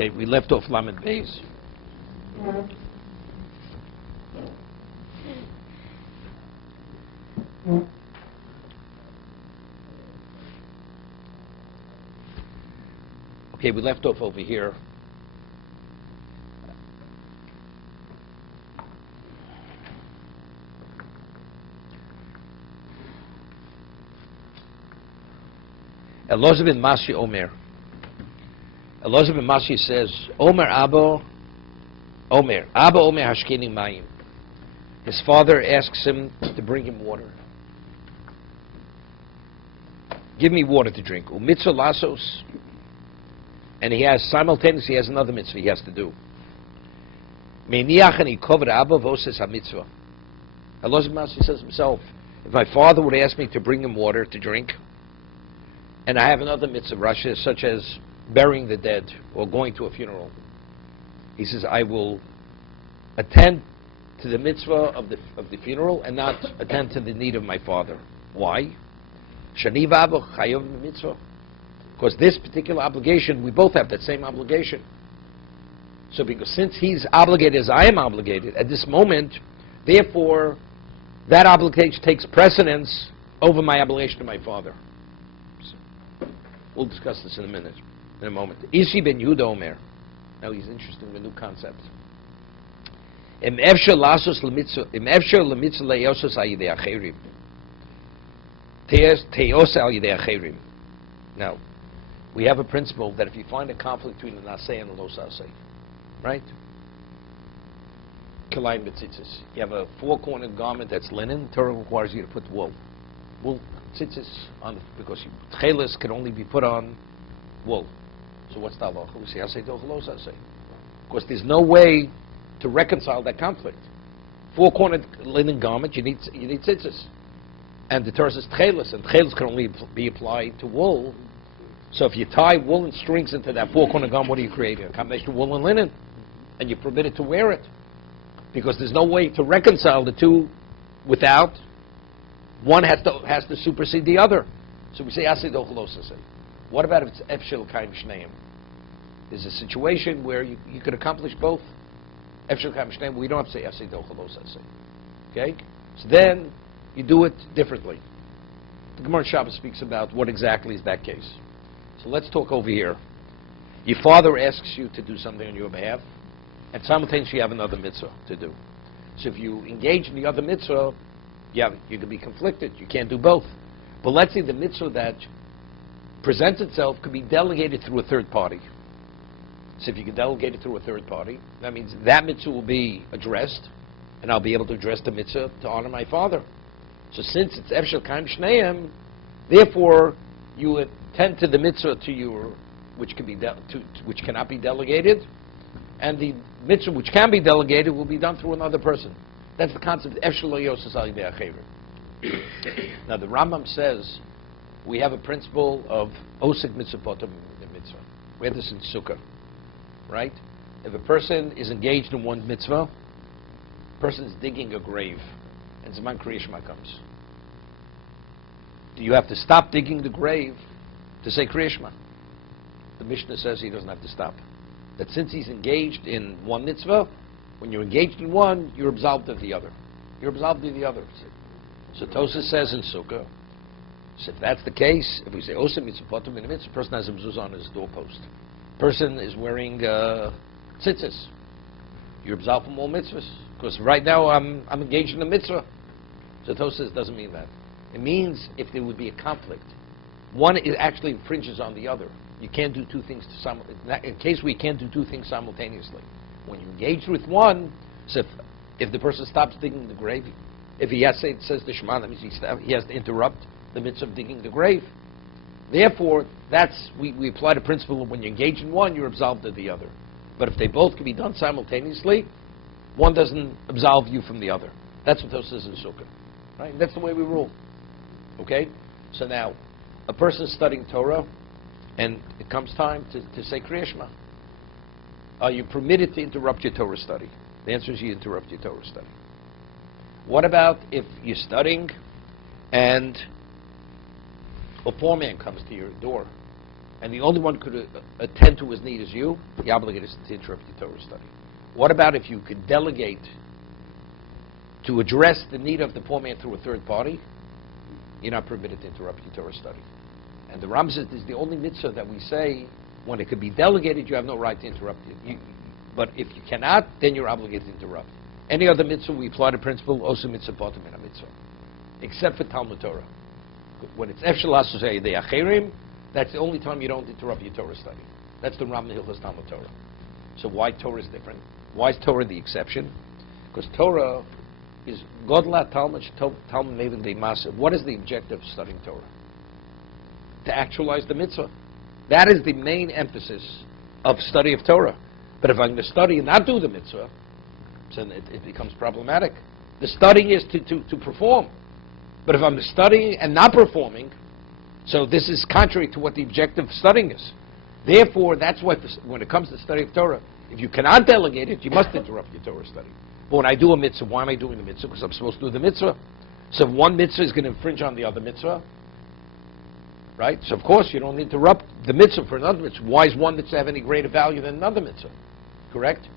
Okay, we left off Lamed Beis. Okay, we left off over here. Elazar ben Mashi Omer. Elazar ben Mashi says, Abba Omer Hashkeni Mayim. His father asks him to bring him water. Give me water to drink. Umitzvah lasos. And he has another mitzvah he has to do. Meiniach ani koved Abba voses ha-mitzvah. Elazar ben Mashi says himself, if my father would ask me to bring him water to drink, and I have another mitzvah, such as burying the dead or going to a funeral, he says, I will attend to the mitzvah of the funeral and not attend to the need of my father. Why? Shani v'abo chayav mitzvah. Because this particular obligation, we both have that same obligation. So because since he's obligated as I am obligated at this moment, therefore, that obligation takes precedence over my obligation to my father. We'll discuss this in a moment. Ishi ben Yehuda Omer. Now he's interested in a new concept. Im efshar lemitzvah le'yosos al yidei acherim. Te'os al yidei acherim. Now, we have a principle that if you find a conflict between the naseh and the lo saseh, right? Kalayim b'tzitzis. You have a four-cornered garment that's linen. Torah requires you to put wool. Wool tzitzis on because tchelis can only be put on wool. So what's the halacha? We say asay doch lo asay. Of course, there's no way to reconcile that conflict. Four-cornered linen garment, you need tzitzis, and the Torah says tchelis, and tchelis can only be applied to wool. So if you tie woolen strings into that four-cornered garment, what do you create? A combination of wool and linen, and you're permitted to wear it because there's no way to reconcile the two without. One has to supersede the other. So we say asay doch lo asay. What about if it's efshel kaim shneim? There's a situation where you could accomplish both. Efshel kaim shneim, we don't have to say asay doch lo asay. Okay? So then you do it differently. The Gemara Shabbos speaks about what exactly is that case. So let's talk over here. Your father asks you to do something on your behalf, and simultaneously you have another mitzvah to do. So if you engage in the other mitzvah, you can be conflicted. You can't do both. But let's say the mitzvah that presents itself could be delegated through a third party. So if you can delegate it through a third party, that means that mitzvah will be addressed, and I'll be able to address the mitzvah to honor my father. So since it's efshel kaim shneim, therefore you attend to the mitzvah which cannot be delegated, and the mitzvah which can be delegated will be done through another person. That's the concept of efshel lo yosas al yidei acherim. Now the Rambam says we have a principle of osik mitzvah mitzvah. We have this in Sukkah, right? If a person is engaged in one mitzvah, a person is digging a grave, and Zaman Kriya Shema comes. Do you have to stop digging the grave to say Kriya Shema? The Mishnah says he doesn't have to stop. That since he's engaged in one mitzvah, when you're engaged in one, you're absolved of the other. You're absolved of the other. So Tosas says in Sukkah, so if that's the case, if we say Osim mitzvah in a mitzvah, person has a mezuzah on his doorpost. Person is wearing tzitzis. You're absolved from all mitzvahs. Because right now I'm engaged in a mitzvah. So Tosas doesn't mean that. It means if there would be a conflict, one actually infringes on the other. You can't do two things in case we can't do two things simultaneously. When you engage with one, so if the person stops digging the grave, if he says the Shema, that means he has to interrupt the mitzvah of digging the grave. Therefore, we apply the principle of when you engage in one, you're absolved of the other. But if they both can be done simultaneously, one doesn't absolve you from the other. That's what Tosas says in Sukkah. Right? That's the way we rule. Okay? So now, a person is studying Torah, and it comes time to say Kriya Shema. Are you permitted to interrupt your Torah study? The answer is you interrupt your Torah study. What about if you're studying and a poor man comes to your door and the only one who could attend to his need is you, you're obligated to interrupt your Torah study. What about if you could delegate to address the need of the poor man through a third party? You're not permitted to interrupt your Torah study. And the Ram says this is the only mitzvah that we say when it could be delegated, you have no right to interrupt it. But if you cannot, then you're obligated to interrupt. Any other mitzvah, we apply the principle, also mitzvah potem in a mitzvah, except for Talmud Torah. When it's efshel to say the acherim, that's the only time you don't interrupt your Torah study. That's the Ram Hilchos Talmud Torah. So why Torah is different? Why is Torah the exception? Because Torah is Godla Talmud Talmud Mevin de Masa. What is the objective of studying Torah? To actualize the mitzvah. That is the main emphasis of study of Torah. But if I'm going to study and not do the mitzvah, then it becomes problematic. The studying is to perform. But if I'm studying and not performing, so this is contrary to what the objective of studying is. Therefore, that's why when it comes to study of Torah, if you cannot delegate it, you must interrupt your Torah study. But when I do a mitzvah, why am I doing the mitzvah? Because I'm supposed to do the mitzvah. So if one mitzvah is going to infringe on the other mitzvah, right? So of course you don't interrupt the mitzvah for another mitzvah. Why is one mitzvah have any greater value than another mitzvah? Correct?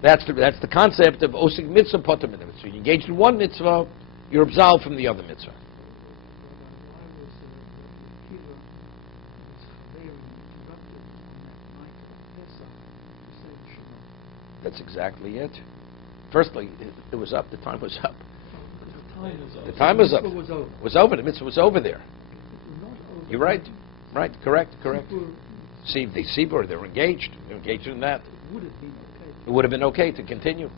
That's the concept of osig mitzvah potem in the mitzvah. You engage in one mitzvah, you're absolved from the other mitzvah. That's exactly it. Firstly, it was up. The time was up. The time was up. It was over. The mitzvah was over there. You're right. Right. Correct. See, they they're engaged. They're engaged in that. It would have been okay to continue.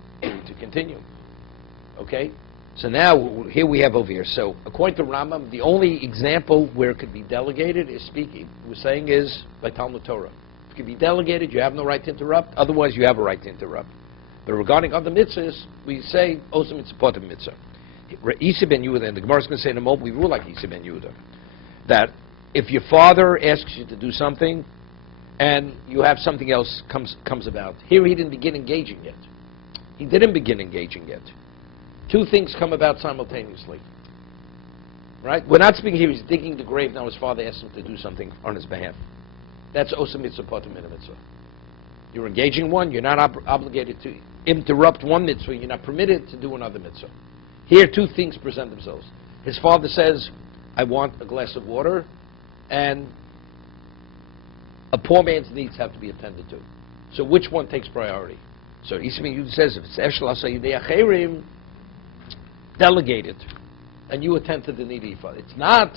Okay? So now, here we have over here. So, according to Rambam, the only example where it could be delegated is speaking. We're saying is by Talmud Torah. If it can be delegated, you have no right to interrupt. Otherwise, you have a right to interrupt. But regarding other mitzvahs, we say, Osa mitzvah potem mitzvah. Isa ben Yehuda, and the Gemara is going to say in a moment, we rule like Isa ben Yehuda, that if your father asks you to do something, and you have something else comes about. Here he didn't begin engaging yet. He didn't begin engaging yet. Two things come about simultaneously. Right? We're not speaking here, he's digging the grave, now his father asks him to do something on his behalf. That's osa mitzvah potem in a mitzvah. You're engaging one, you're not obligated to interrupt one mitzvah, you're not permitted to do another mitzvah. Here two things present themselves. His father says, I want a glass of water, and a poor man's needs have to be attended to. So which one takes priority? So Isa ben Yehuda says, if it's Eshel Asayidei Acherim, delegate it, and you attend to the needy father. It's not,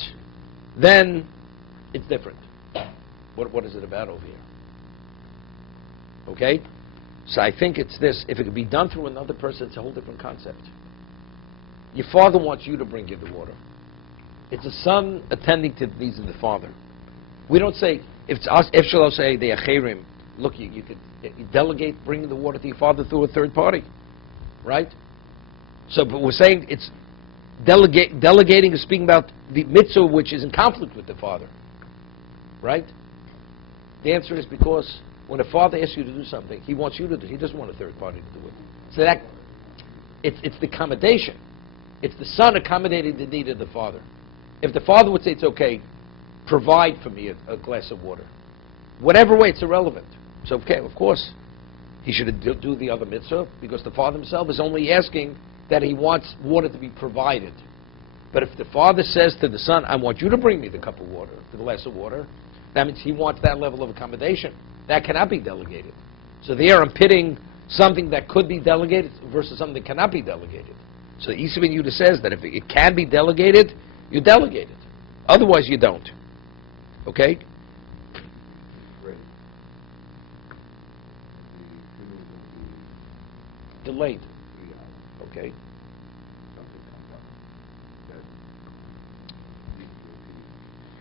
then it's different. What is it about over here? Okay? So I think it's this. If it could be done through another person, it's a whole different concept. Your father wants you to bring you the water. It's a son attending to the needs of the father. We don't say, if it's us, if shall I say, the acherim, look, you could delegate bringing the water to your father through a third party. Right? So, but we're saying it's delegating is speaking about the mitzvah which is in conflict with the father. Right? The answer is because when a father asks you to do something, he wants you to do it. He doesn't want a third party to do it. So that it's the accommodation. It's the son accommodating the need of the father. If the father would say it's okay, provide for me a glass of water. Whatever way, it's irrelevant. So okay, of course, he should do the other mitzvah because the father himself is only asking that he wants water to be provided. But if the father says to the son, I want you to bring me the cup of water, the glass of water, that means he wants that level of accommodation. That cannot be delegated. So there I'm pitting something that could be delegated versus something that cannot be delegated. So Isa ben Yehuda says that if it can be delegated, you delegate it. Otherwise you don't. Okay? Delayed. Okay.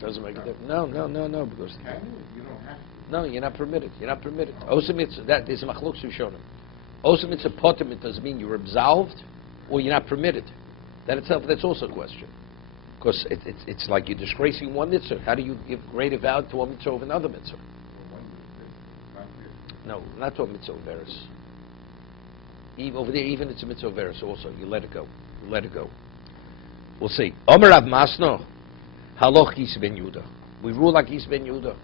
Doesn't make a difference. No, because no, you're not permitted. You're not permitted. Osa mitzvah, that is a machlok sushonim. Osa mitzvah potem, it doesn't mean you're absolved or you're not permitted. That itself, that's also a question. Because it's like you're disgracing one mitzvah. How do you give greater value to one mitzvah over another mitzvah? No, not to a mitzvah veris. Over there, even it's a mitzvah veris also. You let it go. You let it go. We'll see. Omer Rav Masno, haloch Isa ben Yehuda. We rule like Isa ben Yehuda.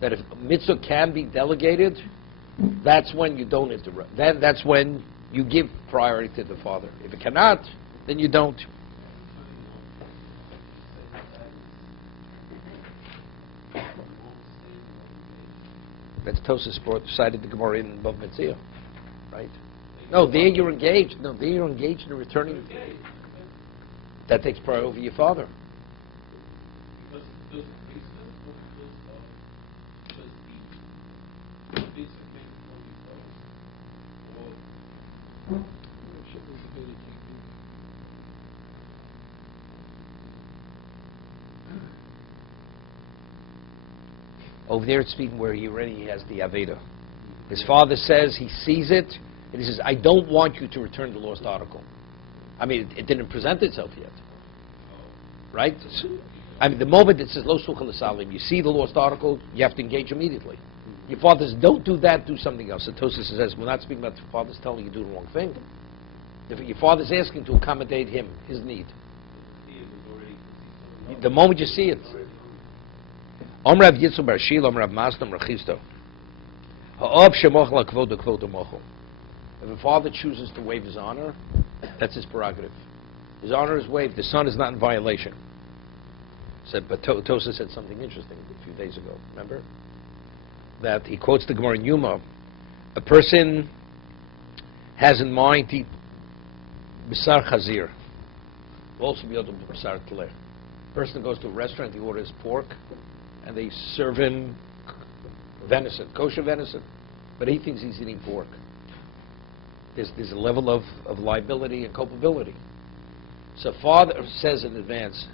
that if a mitzvah can be delegated, that's when you don't interrupt. That's when you give priority to the father. If it cannot, then you don't. That's Tosas cited the Gemara in above Metzora, right? No, there you're engaged. No, there you're engaged in returning. That takes priority over your father. Over there it's speaking where he already has the Aveda. His father says he sees it, and he says, I don't want you to return the lost article. I mean, it didn't present itself yet. Right? I mean, the moment it says, Lo sucha l'salim, you see the lost article, you have to engage immediately. Your father says, don't do that, do something else. And Tosas says, we're not speaking about your father's telling you to do the wrong thing. If your father's asking to accommodate him, his need. The moment you see it. Omrav Yitzhak Bar Shil, Omrav Maslam Rachisto. Ha'ob shemoch la'kvodo kvodo mocho. If a father chooses to waive his honor, that's his prerogative. His honor is waived. The son is not in violation. But Tosa said something interesting a few days ago. Remember? That he quotes the Gemara in Yuma. A person has in mind to eat Bisar Chazir. Will also be able to Bisar Tleh. A person goes to a restaurant, he orders pork, and they serve him venison, kosher venison, but he thinks he's eating pork. There's a level of liability and culpability. So father says in advance,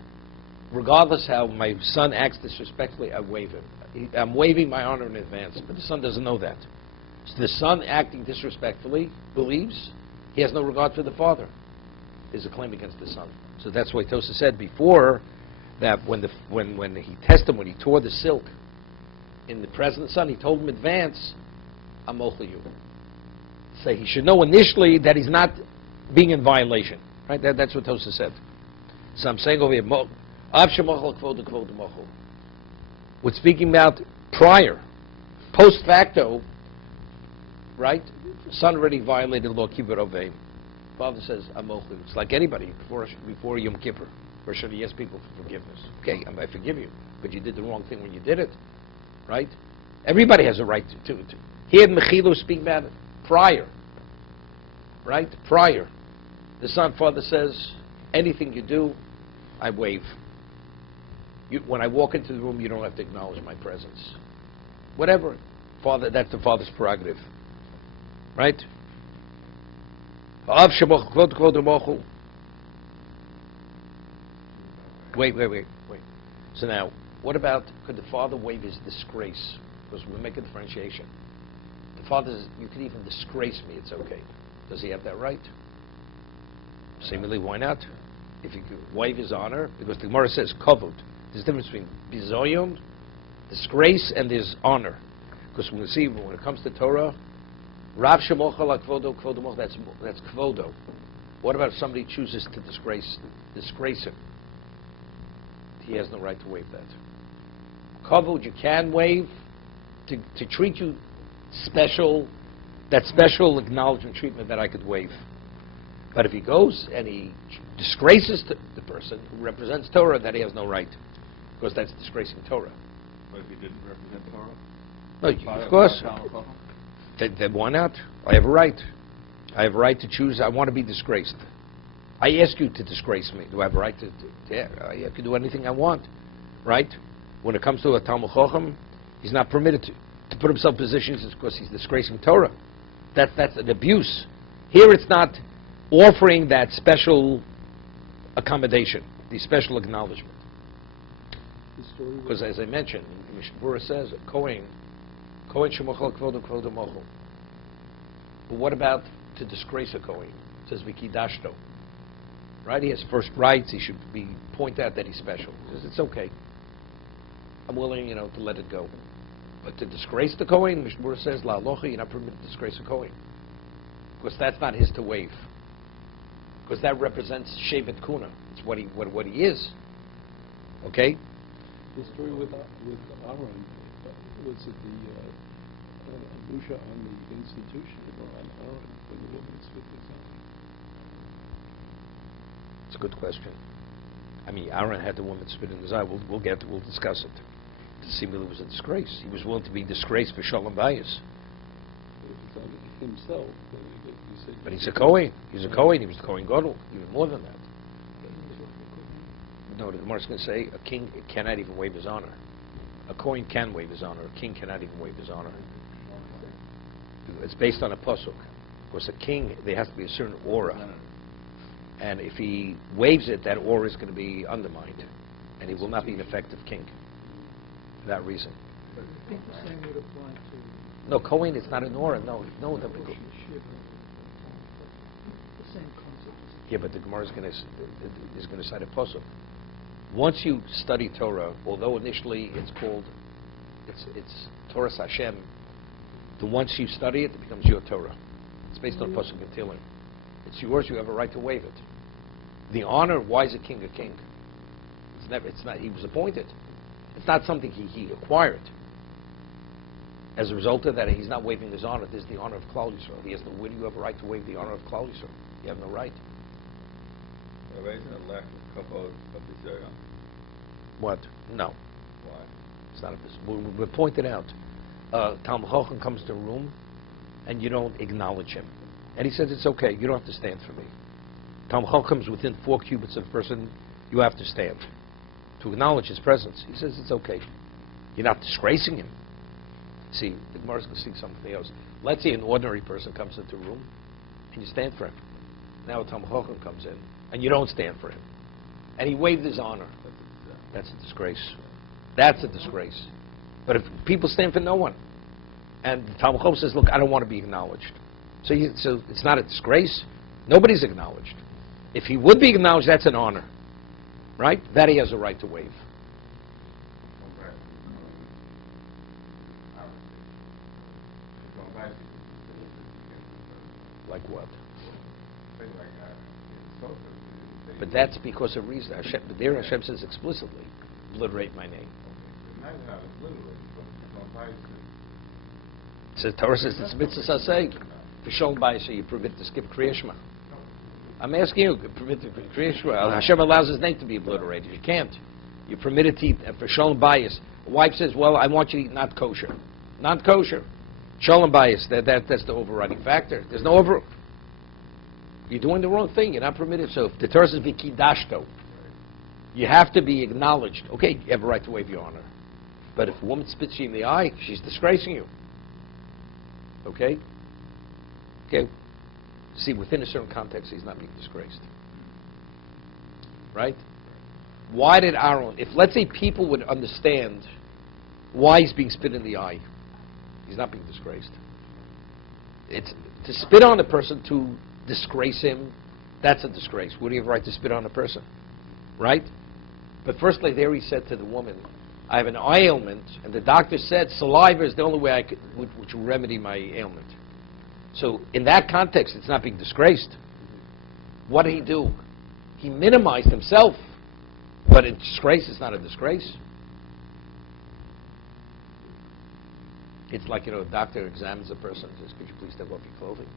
regardless how my son acts disrespectfully, I waive him. I'm waiving my honor in advance, but the son doesn't know that. So the son acting disrespectfully believes he has no regard for the father. There's a claim against the son. So that's why Tosa said before that when he tested him, when he tore the silk in the present of the son, he told him in advance, I'm ochel you. So he should know initially that he's not being in violation. Right? That's what Tosa said. So I'm saying over here, we're speaking about prior, post facto, right? Son already violated law, kibbur ovei. Father says, I'm ochel. It's like anybody before Yom Kippur. Or should he ask people for forgiveness? Okay, I forgive you, but you did the wrong thing when you did it, right? Everybody has a right to it. Here, Mechilo speaking about it prior, right? Prior. The son, father says, anything you do, I waive. When I walk into the room, you don't have to acknowledge my presence. Whatever. Father, that's the father's prerogative. Right? Wait. So now, what about, could the father waive his disgrace? Because we make a differentiation. The father says, you can even disgrace me, it's okay. Does he have that right? Seemingly, why not? If he could waive his honor, because the Gemara says, kavod. There's a difference between bizoyon, disgrace, and there's honor. Because we see, when it comes to Torah, Rav shemocha la kvodo, kvodo moch, that's kvodo. What about if somebody chooses to disgrace him? He has no right to waive that. Kavod you can waive, to treat you special, that special acknowledgement treatment that I could waive. But if he goes and he disgraces the person who represents Torah, that he has no right, because that's disgracing Torah. But if he didn't represent Torah? No, of course. Then why not? I have a right. I have a right to choose. I want to be disgraced. I ask you to disgrace me. Do I have a right to yeah, I can do anything I want, right? When it comes to a Talmud Chacham, he's not permitted to put himself in positions because he's disgracing Torah. That's an abuse. Here it's not offering that special accommodation, the special acknowledgement. Because as I mentioned, Metzora says, Kohen shemochel kvodo kvodo mochel. But what about to disgrace a Kohen? It says vikidashto. Right? He has first rights. He should be pointed out that he's special. He says, it's okay. I'm willing, to let it go. But to disgrace the Kohen, Metzora says, la alocha, you're not permitted to disgrace a Kohen. Because that's not his to waive. Because that represents Shevet Kuna. It's what he is. Okay? The story with Aaron, was it the Abusha on the institution or on Aaron when the woman spit his eye? It's a good question. I mean, Aaron had the woman spit in his eye. We'll discuss it. To see whether it was a disgrace. He was willing to be disgraced for Shalom Bayis. But if it's on himself, then he said... But he's a Kohen. He's a Kohen. He was the Kohen Gadol. Even more than that. No, the Gemara is going to say a king cannot even waive his honor. A Kohen can waive his honor. A king cannot even waive his honor. It's based on a pasuk. Because a king, there has to be a certain aura. And if he waives it, that aura is going to be undermined. And he will not be an effective king. For that reason. But I think the same would apply to... No, Kohen is not an aura. No. The same concept. Yeah, but the Gemara is going to cite a pasuk. Once you study Torah, although initially it's Torah Hashem, once you study it, it becomes your Torah. It's based on pasuk and Tehillim. It's yours. You have a right to waive it. The honor. Why is a king a king? It's not. He was appointed. It's not something he acquired. As a result of that, he's not waiving his honor. This is the honor of Klal Yisrael. He has no. Where do you have a right to waive the honor of Klal Yisrael? You have no right. Isn't it lack of kavod of the Zohar? What? No. Why? It's not a. We pointed out. Talmud Chacham comes to a room, and you don't acknowledge him, and he says it's okay. You don't have to stand for me. Talmud Chacham comes within 4 cubits of the person. You have to stand to acknowledge his presence. He says it's okay. You're not disgracing him. See, the Gemara is going to see something else. Let's say an ordinary person comes into a room, and you stand for him. Now a Talmud Chacham comes in, and you don't stand for him, and he waived his honor. That's a disgrace. That's a disgrace. But if people stand for no one, and the Talmud Chacham says, "Look, I don't want to be acknowledged," so it's not a disgrace. Nobody's acknowledged. If he would be acknowledged, that's an honor, right? That he has a right to waive. Like what? But that's because of reason. Hashem, there Hashem says explicitly, obliterate my name. So Torah says it's mitzvah saseh. For Shalom Bayis, you permit to skip Kriya Shema. I'm asking you, permit to Kriya Shema. Hashem allows his name to be obliterated. You can't. You permit it to eat for Shalom Bayis. A wife says, well, I want you to eat not kosher. Not kosher. Shalom Bayis, that's the overriding factor. There's no over... You're doing the wrong thing. You're not permitted. So if the Torah says vikidashto, you have to be acknowledged. Okay, you have a right to waive your honor. But if a woman spits you in the eye, she's disgracing you. Okay? Okay. See, within a certain context, he's not being disgraced. Right? Why did Aaron, if let's say people would understand why he's being spit in the eye, he's not being disgraced. It's to spit on a person to disgrace him, that's a disgrace. Would he have a right to spit on a person? Right? But firstly, there he said to the woman, I have an eye ailment, and the doctor said saliva is the only way which will remedy my ailment. So in that context, it's not being disgraced. What did he do? He minimized himself, but a disgrace is not a disgrace. It's like, a doctor examines a person and says, could you please take off your clothing?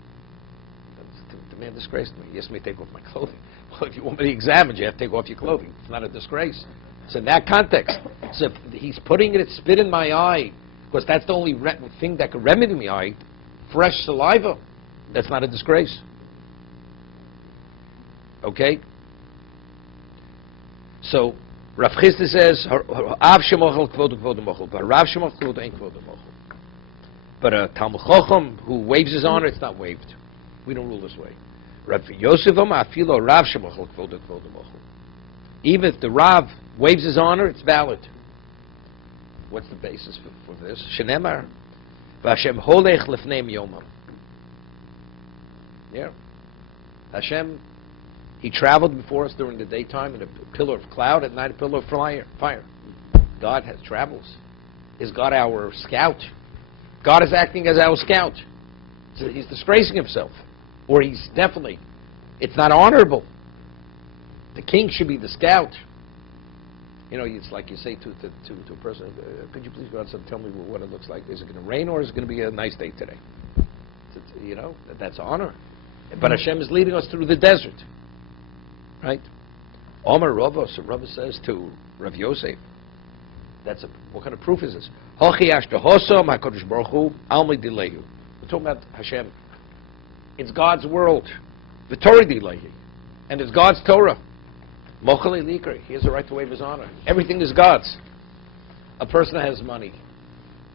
The man disgraced me. He asked me to take off my clothing. Well, if you want me to examine, you have to take off your clothing. It's not a disgrace. So in that context, so if he's putting it, spit in my eye, because that's the only thing that could remedy my eye, fresh saliva, that's not a disgrace. Okay? So, Rav Chisda says, but a Talmud Chacham who waives his honor, it's not waived. We don't rule this way. Even if the Rav waives his honor, it's valid. What's the basis for this? Shenemar, Vashem holech lefneim yomam. Yeah. Hashem, he traveled before us during the daytime in a pillar of cloud, at night a pillar of fire. God has travels. Is God our scout? God is acting as our scout. So he's disgracing himself. Or he's definitely, it's not honorable. The king should be the scout. You know, it's like you say to a person, could you please go outside and tell me what it looks like? Is it going to rain or is it going to be a nice day today? You know, that's honor. But Hashem is leading us through the desert. Right? Omer Rava, so Rava says to Rav Yosef, what kind of proof is this? We're talking about Hashem. It's God's world. The Torah dilehi. And it's God's Torah. Mochali likri. He has the right to waive his honor. Everything is God's. A person has money.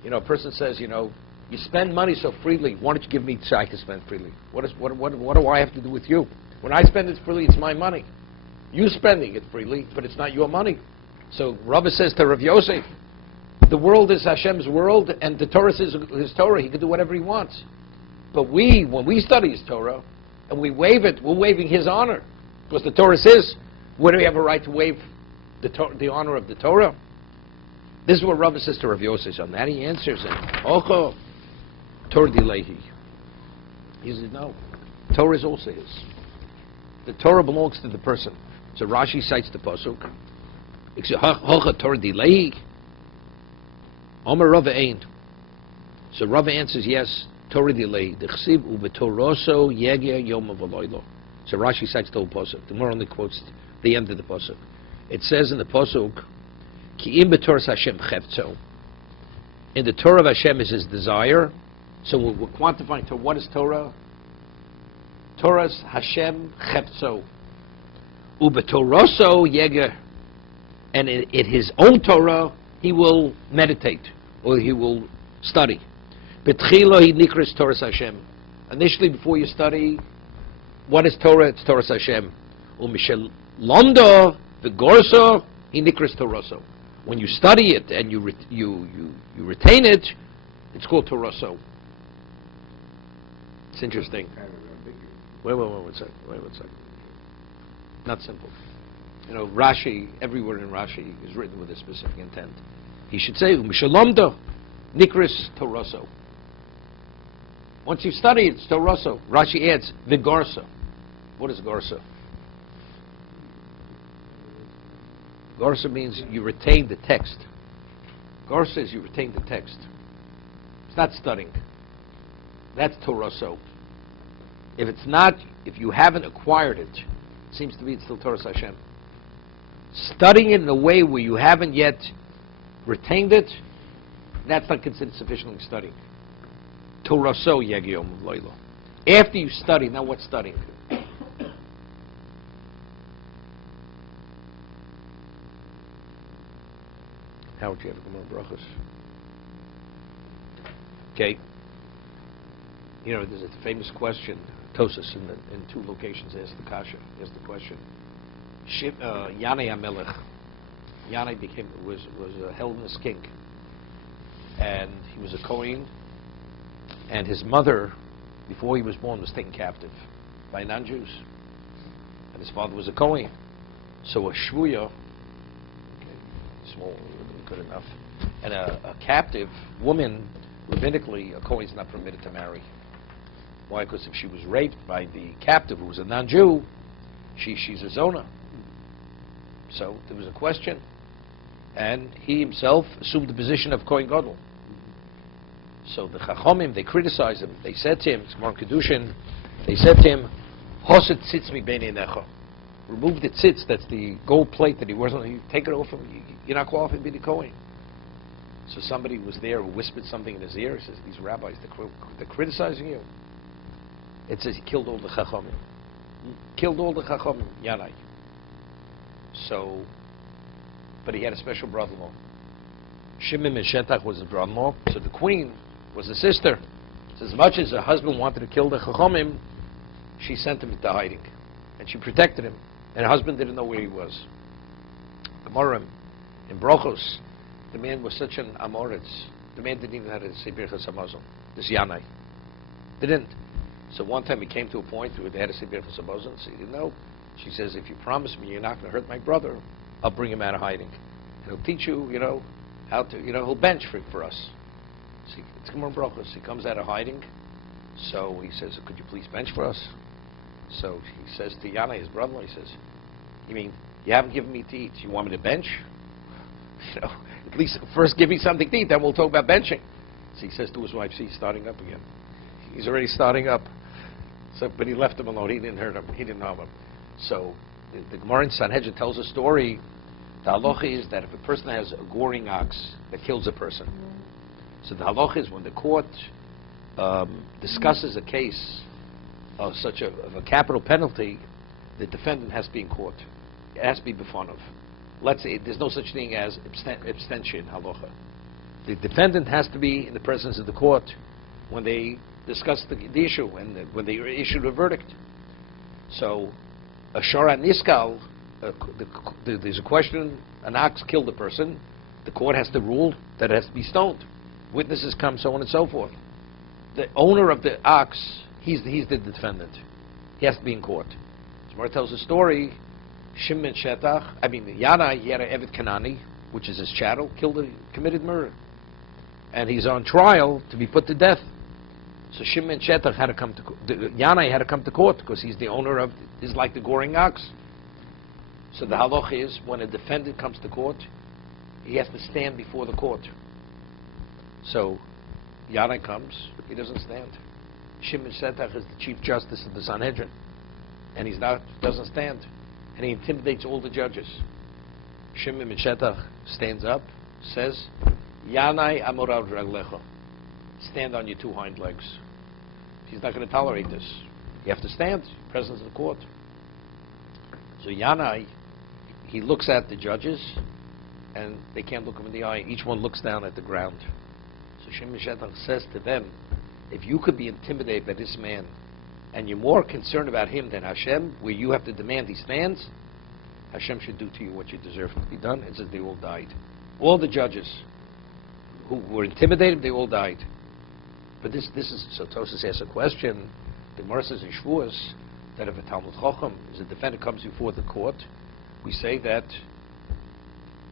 You know, a person says, you know, you spend money so freely. Why don't you give me so I can spend freely? What do I have to do with you? When I spend it freely, it's my money. You spending it freely, but it's not your money. So Rava says to Rav Yosef, the world is Hashem's world, and the Torah is His Torah. He can do whatever He wants. But when we study His Torah, and we waive it, we're waiving His honor. Because the Torah says, where do we have a right to waive the honor of the Torah? This is what Rava says to Rav Yosef on that. He answers him, Ocho, Torah dilehi. He says, no, Torah is also His. The Torah belongs to the person. So Rashi cites the pasuk. Hocha Torah dilehi. Omer Rava ain't. So Rava answers yes. Torah dilehi. Dechsiv uvetoroso yegya yom avaloilo. So Rashi cites the whole pasuk. The more only quotes the end of the pasuk. It says in the pasuk, Ki im b'Torah Hashem chefzo. In the Torah of Hashem is His desire. So we're quantifying to what is Torah? Torah's Hashem chefzo. Ubetoroso yega, and in His own Torah He will meditate or He will study. Betchilo He nikras Torah Hashem. Initially, before you study, what is Torah? It's Torah Hashem. Umishel londo v'gorso He nikras Toraso. When you study it and you retain it, it's called Toraso. It's interesting. Wait one second. Not simple. You know, Rashi, every word in Rashi is written with a specific intent. He should say, Mishalomdo, Nikris Toraso. Once you study it, it's Toraso. Rashi adds, Vigorsa. What is Gorsa? Gorsa means you retain the text. Gorsa is you retain the text. It's not studying. That's Toraso. If you haven't acquired it, seems to be it's still Torah Hashem. Studying it in a way where you haven't yet retained it, that's not considered sufficiently studying. Torah so yagiyom loilo. After you study, now what's studying? How would you have a Gemara brachos? Okay. You know, there's a famous question. Tosas in two locations asked the kasha. Asked the question. Yanai HaMelech. Yanai was a Hellenist king, and he was a Kohen. And his mother, before he was born, was taken captive by non-Jews, and his father was a Kohen. So a shvuya, small, good enough, and a captive woman, rabbinically, a Kohen is not permitted to marry. Why? Because if she was raped by the captive, who was a non-Jew, she's a zona. So there was a question, and he himself assumed the position of Kohen Gadol. So the Chachomim, they criticized him. They said to him, it's more kiddushin, they said to him, Hoset tzitz mi beinei necha. Remove the tzitz, that's the gold plate that he wears on. You take it off him, you're not qualified to be the Kohen. So somebody was there who whispered something in his ear. He says, these rabbis, they're criticizing you. It says he killed all the Chachomim. Killed all the Chachomim, Yanai. So, but he had a special brother-in-law. Shimon and Shetach was his brother-in-law. So the queen was the sister. So as much as her husband wanted to kill the Chachomim, she sent him into hiding. And she protected him. And her husband didn't know where he was. Gemara in Brochos, the man was such an Amoritz. The man didn't even have to say Birchas Hamazon. This Yanai. Didn't. So one time he came to a point where they had to say Birchas Hamazon. So he didn't know. She says, if you promise me you're not going to hurt my brother, I'll bring him out of hiding. And he'll teach you, how to, he'll bench for us. So it's Gemara Brochos. He comes out of hiding. So he says, could you please bench for us? So he says to Yanai, his brother-in-law, he says, you mean, you haven't given me to eat. You want me to bench? At least first give me something to eat, then we'll talk about benching. So he says to his wife, see, he's starting up again. He's already starting up. So, but he left him alone. He didn't hurt him. He didn't harm him. So the Gemara in Sanhedrin tells a story. The halacha is that if a person has a goring ox that kills a person, so the halacha is when the court discusses a case of such of a capital penalty, the defendant has to be in court. It has to be before of. Let's say there's no such thing as abstention halacha. The defendant has to be in the presence of the court when they discuss the issue and when they issued a verdict. So, a shara niskal, there's a question, an ox killed a person, the court has to rule that it has to be stoned. Witnesses come, so on and so forth. The owner of the ox, he's the defendant. He has to be in court. Gemara tells a story, Yana, he had an Evet Kanani, which is his chattel, committed murder. And he's on trial to be put to death. So Shimon Shetach had to come to Yanai had to come to court because he's the owner of, is like the goring ox. So the halach is when a defendant comes to court, he has to stand before the court. So Yanai comes, he doesn't stand. Shimon Shetach is the chief justice of the Sanhedrin, and doesn't stand, and he intimidates all the judges. Shimon Shetach stands up, says, Yanai amorav raglecha. Stand on your two hind legs. He's not going to tolerate this. You have to stand, presence of the court. So Yanai, he looks at the judges, and they can't look him in the eye. Each one looks down at the ground. So Shimon Shetach says to them, if you could be intimidated by this man, and you're more concerned about him than Hashem, where you have to demand he stands, Hashem should do to you what you deserve to be done. It says they all died. All the judges who were intimidated, they all died. But this is, so Tosas asks a question. The Gemara says in Shavuos that if a Talmud Chacham, as a defendant, comes before the court, we say that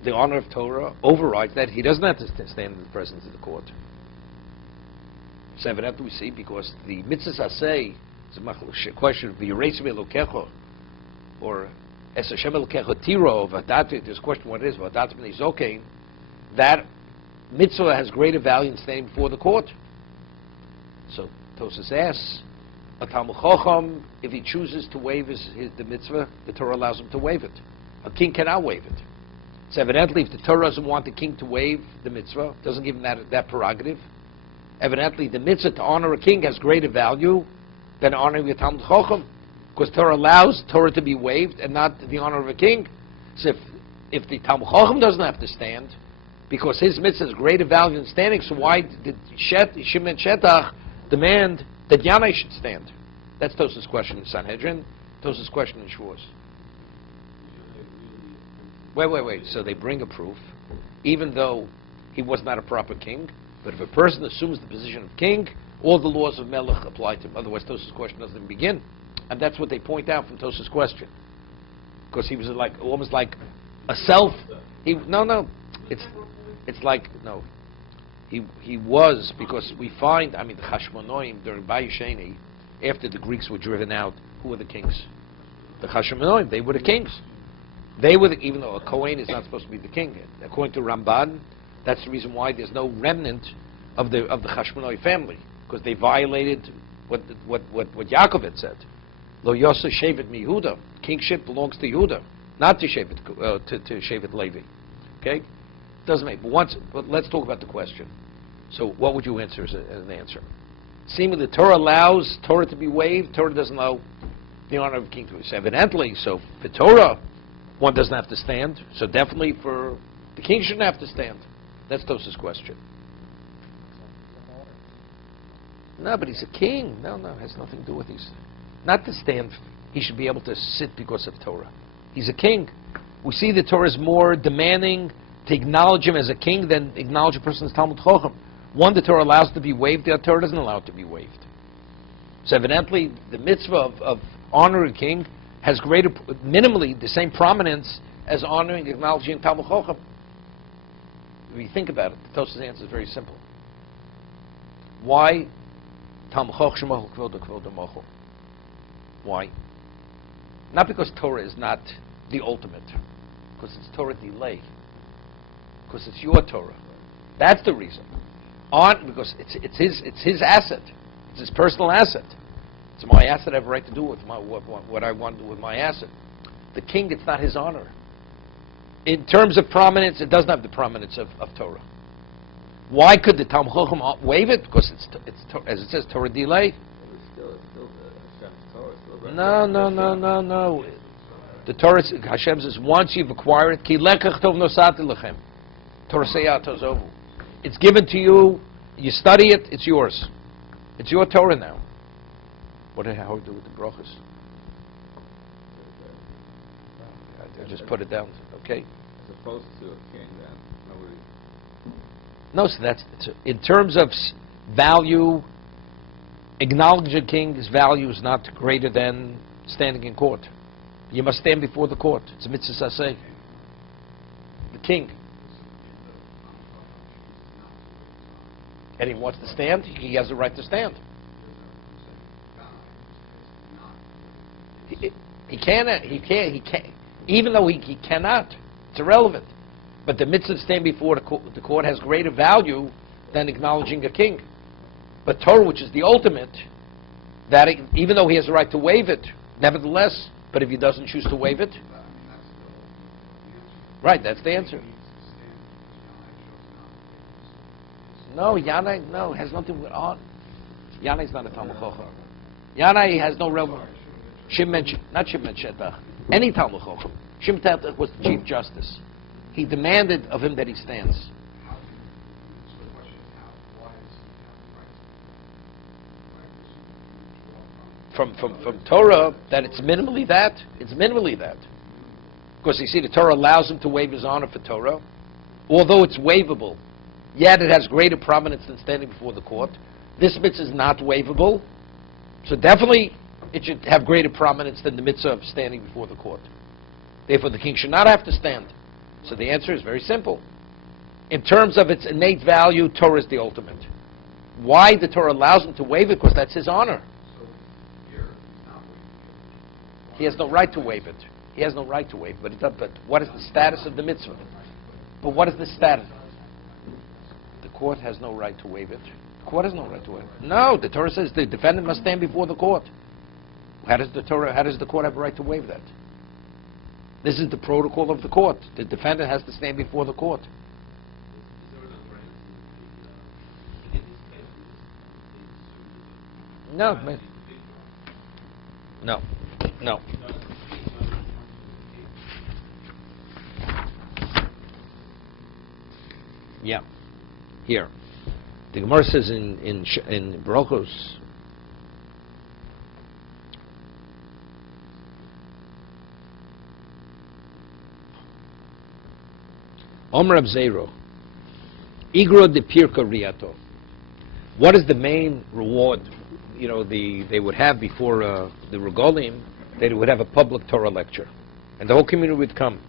the honor of Torah overrides that. He doesn't have to stand in the presence of the court. So evidently we see, because the mitzvah say, it's a question of the Yirei Elokecha, or Es Hashem Elokecha Tiro, there's a question what it is, V'adat B'nei Zokein, that mitzvah has greater value in standing before the court. So Tosas asks, a Talmud Chacham, if he chooses to waive the mitzvah, the Torah allows him to waive it. A king cannot waive it. So evidently, if the Torah doesn't want the king to waive the mitzvah, doesn't give him that prerogative, evidently the mitzvah to honor a king has greater value than honoring a Talmud Chacham, because Torah allows Torah to be waived and not the honor of a king. So if the Talmud Chacham doesn't have to stand, because his mitzvah has greater value than standing, so why did Shimon Shetach demand that Yanai should stand? That's Tosas' question in Sanhedrin. Tosas' question in Shavuos. Wait. So they bring a proof, even though he was not a proper king. But if a person assumes the position of king, all the laws of Melech apply to him. Otherwise, Tosas' question doesn't even begin. And that's what they point out from Tosas' question, because he was almost like a self. It's like no. He was, because we find, the Chashmonoim during Bayesheni, after the Greeks were driven out, who were the kings? The Chashmonoim, they were the kings. They were, even though a Kohen is not supposed to be the king. According to Ramban, that's the reason why there's no remnant of the Chashmonoi family, because they violated what Yaakov had said. Lo Yosef Shevet mi Yehuda. Kingship belongs to Yehuda, not to Shevet Levi. Okay? Doesn't make. But let's talk about the question. So, what would you answer as an answer? Seemingly, the Torah allows Torah to be waived. Torah doesn't allow the honor of a king to be. So evidently, so for Torah, one doesn't have to stand. So definitely, for the king shouldn't have to stand. That's Tosas' question. No, but he's a king. No, it has nothing to do with these. Not to stand. He should be able to sit because of Torah. He's a king. We see the Torah is more demanding to acknowledge him as a king than acknowledge a person's Talmud Chacham. One, the Torah allows to be waived, the other Torah doesn't allow it to be waived. So evidently, the mitzvah of honoring a king has minimally the same prominence as honoring and acknowledging Talmud Chacham. If you think about it, the Tosas' answer is very simple. Why Talmud Chacham kvodo kvodo mocho? Why? Not because Torah is not the ultimate, because it's Torah delay. Because it's your Torah. That's the reason. Because it's his asset. It's his personal asset. It's my asset. I have a right to do with what I want to do with my asset. The king, it's not his honor. In terms of prominence, it doesn't have the prominence of Torah. Why could the Talmud Chacham waive it? Because it's as it says, Torah delay. It's still the Hashem's Torah. No. The Torah, Hashem says, once you've acquired it, ki lekach tov nosati lechem. Torah seyatos ovu. It's given to you. You study it. It's yours. It's your Torah now. How do we do with the brachas? I just put it down. Okay. As opposed to a king, then nobody. No, so in terms of value. Acknowledge a king's value is not greater than standing in court. You must stand before the court. It's a mitzvah saseh. The king. And he wants to stand, he has the right to stand. He can't, even though he cannot, it's irrelevant. But the mitzvah to stand before the court has greater value than acknowledging a king. But Torah, which is the ultimate, that even though he has the right to waive it, nevertheless, but if he doesn't choose to waive it, right, that's the answer. No, Yanai, no, has nothing with on. Yanai is not a Talmud Chacham. Yanai has no relevance. Not Shimon Shetach. Any Talmud Chacham. Shimon Shetach was the Chief Justice. He demanded of him that he stands. From Torah, that it's minimally that. It's minimally that. Because you see, the Torah allows him to waive his honor for Torah, although it's waivable. Yet it has greater prominence than standing before the court. This mitzvah is not waivable, so definitely it should have greater prominence than the mitzvah of standing before the court. Therefore, the king should not have to stand. So the answer is very simple. In terms of its innate value, Torah is the ultimate. Why the Torah allows him to waive it? Because that's his honor. He has no right to waive it. He has no right to waive it. But what is the status of the mitzvah? But what is the status? The court has no right to waive it. The court has no right to waive it. No, the Torah says the defendant must stand before the court. How does the court have a right to waive that? This is the protocol of the court. The defendant has to stand before the court. No, man. No. Yeah. Here. The Gemara says in Brachos, Omer Abzero, Igro de Pirka Riato. What is the main reward? You know, they would have before the Regalim, they would have a public Torah lecture, and the whole community would come.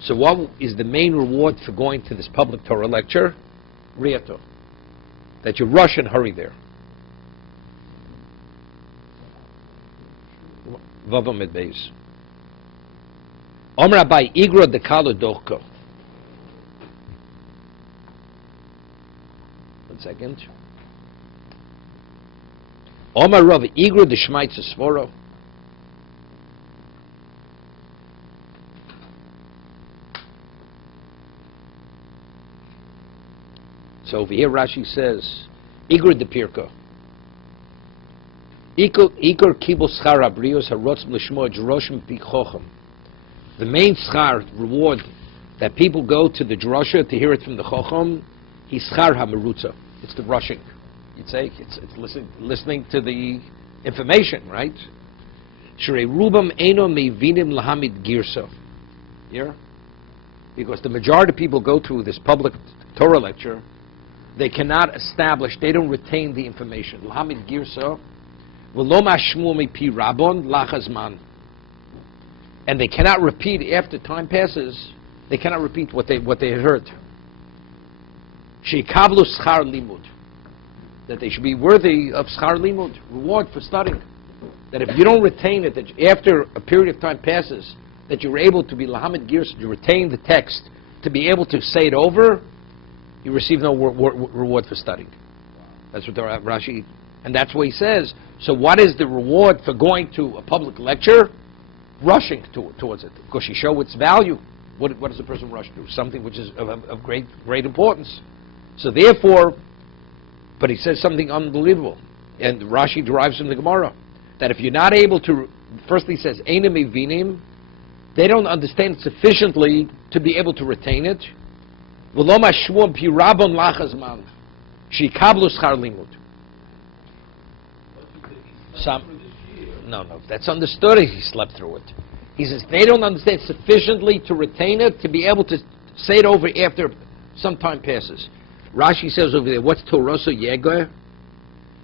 So what is the main reward for going to this public Torah lecture? Riato. That you rush and hurry there. Vavam et beis. Omer Abai Igro de Kalo Dochko. 1 second. Omer Rav Igro de Shmaitza Svoro. So over here Rashi says, Igor de Pirka. Ikor kibul schar abrios harotzim l'shmo droshem pichochem. The main schar, reward, that people go to the drosha to hear it from the chochem, he schar hamerutza. It's the rushing. You'd say it's listening to the information, right? Shrei rubam eno mevinim lahamid girso. Here, because the majority of people go through this public Torah lecture, they cannot establish, they don't retain the information. Lahamid girso, v'lo mashmu mi pi rabon lachazman. And they cannot repeat after time passes. They cannot repeat what they had heard. Sheikavlu schar limud. That they should be worthy of schar limud, reward for studying. That if you don't retain it, that after a period of time passes, that you're able to be lahamid girs, you retain the text, to be able to say it over, you receive no reward for studying. That's what the Rashi, and that's what he says. So what is the reward for going to a public lecture? Rushing towards it, because you show its value. What does a person rush to? Something which is of great importance. So therefore, but he says something unbelievable, and Rashi derives from the Gemara, that if you're not able to, first he says, Eina mevinim, they don't understand sufficiently to be able to retain it. V'lo mashmuam pi rabon lachazman, shikablu schar limud. No, that's understood. He slept through it. He says they don't understand sufficiently to retain it, to be able to say it over after some time passes. Rashi says over there, what's Torah Yegoy?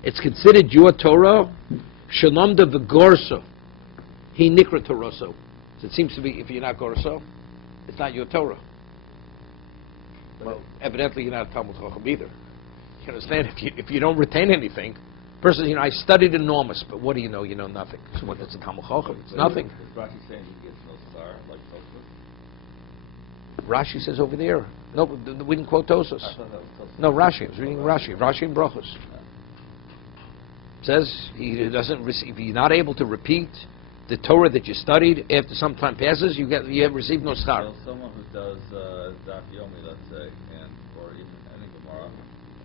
It's considered your Torah. Shalomda v'gorso. He nikra Torah. So it seems to be, if you're not gorso, it's not your Torah. Well, evidently you're not a Talmud Chacham either. You understand? If you don't retain anything, person, I studied enormous, but what do you know? You know nothing. So what? That's a Talmud Chacham. It's nothing. Is Rashi saying he gets no star like Tosfos? Rashi says over there. No, we didn't quote Tosfos. I thought that was Tosfos. No, Rashi. I was reading Rashi. Rashi and Brachos. Says he doesn't receive. If you're not able to repeat the Torah that you studied after some time passes, you have received no schar. So someone who does Daf Yomi, let's say, or even any Gemara,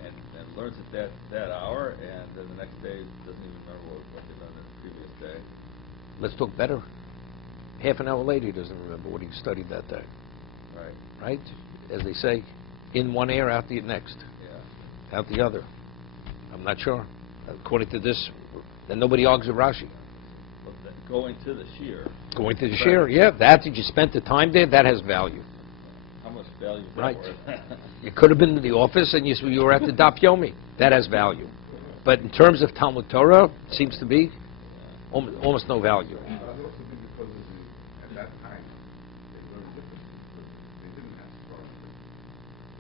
and learns it that hour, and then the next day doesn't even remember what they learned the previous day. Let's talk better. Half an hour later, he doesn't remember what he studied that day. Right. Right? As they say, in one ear, out the next. Yeah. Out the other. I'm not sure. According to this, then nobody argues with Rashi. But then going to the shear. Going to the share, yeah, that you spent the time there, that has value. How much value is that Right. worth? You could have been in the office and you were at the Daf Yomi. That has value. But in terms of Talmud Torah, it seems to be almost no value. But I also think because at that time, they learned differently. They didn't have scholarship.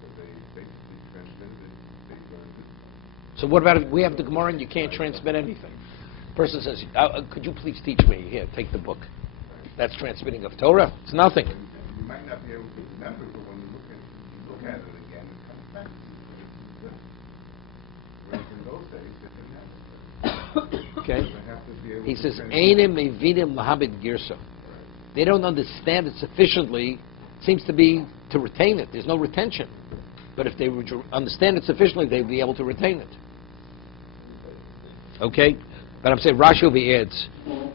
So they basically transmitted it, they learned it. So what about if we have the Gemara and you can't transmit anything? Person says, could you please teach me? Here, take the book. That's transmitting of Torah. It's nothing. You might not be able to remember, but when you look at it again, it comes back to you. It's good. Whereas in those days, they didn't have it. Okay? They have to be able He to says, transmit. Einem mevinim lahabed girsa. They don't understand it sufficiently. Seems to be to retain it. There's no retention. But if they would understand it sufficiently, they'd be able to retain it. Okay? But I'm saying Rashi over here adds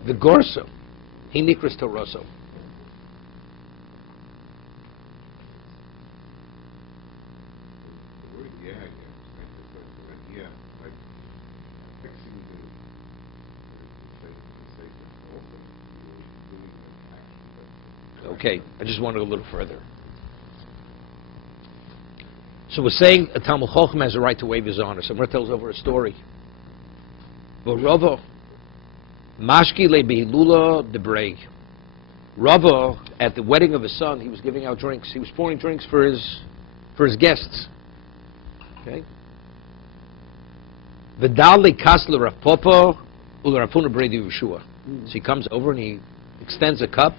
the gorso. He nikras toroso. The word yeah, I guess, right? The idea, like fixing the also, you're doing an action. Okay, I just want to go a little further. So we're saying a Talmud Chacham has a right to wave his honor. Somewhere tells over a story. But Rava, Mashki le behilula debrei. Rava, at the wedding of his son, he was giving out drinks. He was pouring drinks for his guests. Okay. V'dal le kasle Rav Papa ula Rafuna Brei Yeshua. So he comes over and he extends a cup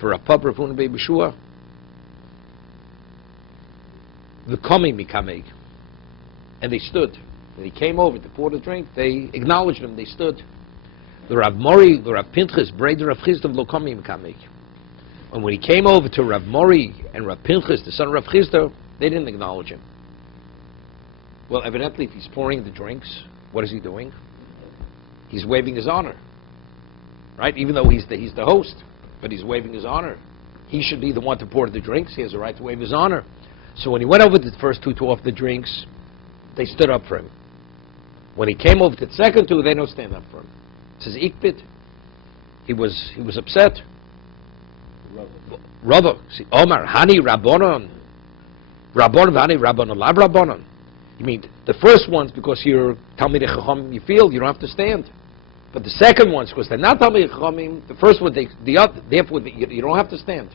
for Rav Papa Rafuna Brei Yeshua. V'komi mikamei. And they stood. When he came over to pour the drink, they acknowledged him. They stood. The Rav Mori, the Rav Pinchas, Brei Rav Chisda v'lokomi mikamei. And when he came over to Rav Mori and Rav Pinchas, the son of Rav Chisda, they didn't acknowledge him. Well, evidently, if he's pouring the drinks, what is he doing? He's waving his honor, right? Even though he's the host, but he's waving his honor. He should be the one to pour the drinks. He has a right to wave his honor. So when he went over to the first two to offer the drinks, they stood up for him. When he came over to the second two, they don't stand up for him. It says Ikbid. He was upset. Rava, Omar, Hani Rabbonon. Rabbonon, Hani Rabbonon, Lab Rabbonon. You mean the first ones because you're Talmidei Chachamim, you feel you don't have to stand. But the second ones, because they're not Talmidei Chachamim, the first one, therefore you don't have to stand.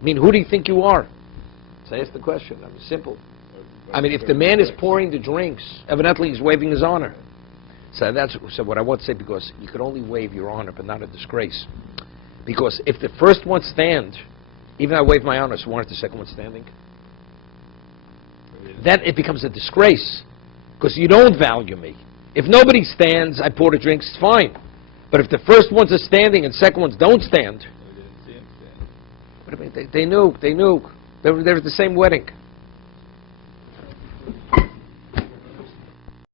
I mean, who do you think you are? So I ask the question. I mean, simple. I mean, if the man is pouring the drinks, evidently he's waving his honor. So so what I want to say, because you could only wave your honor, but not a disgrace. Because if the first one stand, even I wave my honor, so why aren't the second one standing? then it becomes a disgrace, because you don't value me. If nobody stands, I pour the drinks, it's fine. But if the first ones are standing and second ones don't stand, We didn't see him stand. what do you mean? They knew. They were at the same wedding.